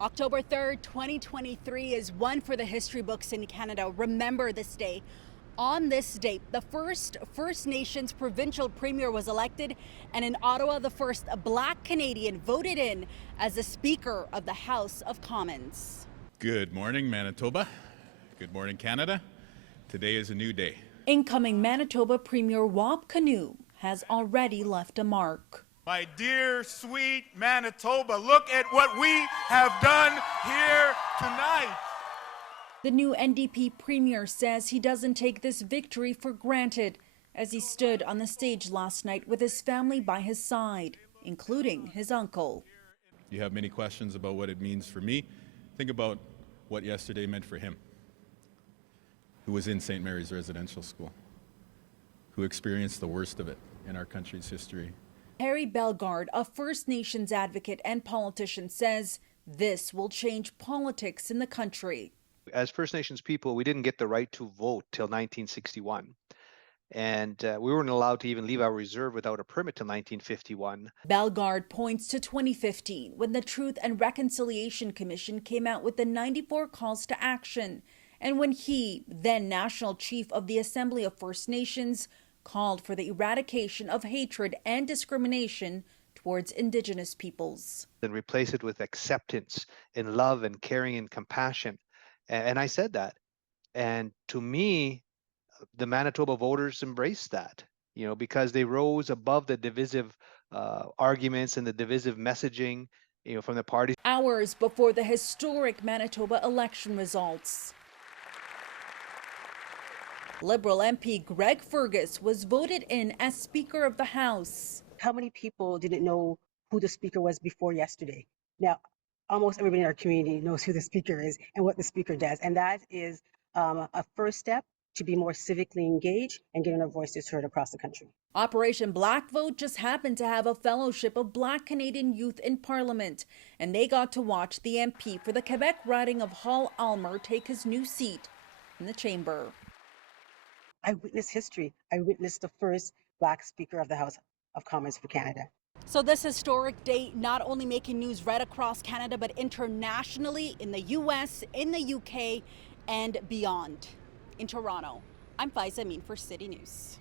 October 3rd, 2023 is one for the history books in Canada. Remember this day. On this date, the first First Nations Provincial Premier was elected, and in Ottawa, the first Black Canadian voted in as the Speaker of the House of Commons. Good morning, Manitoba. Good morning, Canada. Today is a new day. Incoming Manitoba Premier Wap Kinew has already left a mark. My dear, sweet Manitoba, look at what we have done here tonight. The new NDP Premier says he doesn't take this victory for granted as he stood on the stage last night with his family by his side, including his uncle. You have many questions about what it means for me. Think about what yesterday meant for him, who was in St. Mary's Residential School, who experienced the worst of it in our country's history. Harry Bellegarde, a First Nations advocate and politician, says this will change politics in the country. As First Nations people, we didn't get the right to vote till 1961. And we weren't allowed to even leave our reserve without a permit till 1951. Bellegarde points to 2015, when the Truth and Reconciliation Commission came out with the 94 calls to action, and when he, then National Chief of the Assembly of First Nations, called for the eradication of hatred and discrimination towards Indigenous peoples. And replace it with acceptance and love and caring and compassion. And I said that. And to me, the Manitoba voters embraced that, because they rose above the divisive arguments and the divisive messaging, from the parties. Hours before the historic Manitoba election results, Liberal MP Greg Fergus was voted in as Speaker of the House. How many people didn't know who the Speaker was before yesterday? Now, almost everybody in our community knows who the Speaker is and what the Speaker does. And that is a first step to be more civically engaged and getting our voices heard across the country. Operation Black Vote just happened to have a fellowship of Black Canadian youth in Parliament, and they got to watch the MP for the Quebec riding of Hull-Almer take his new seat in the chamber. I witnessed history. I witnessed the first Black Speaker of the House of Commons for Canada. So this historic day not only making news right across Canada, but internationally in the US, in the UK, and beyond. In Toronto, I'm Faiza Amin for City News.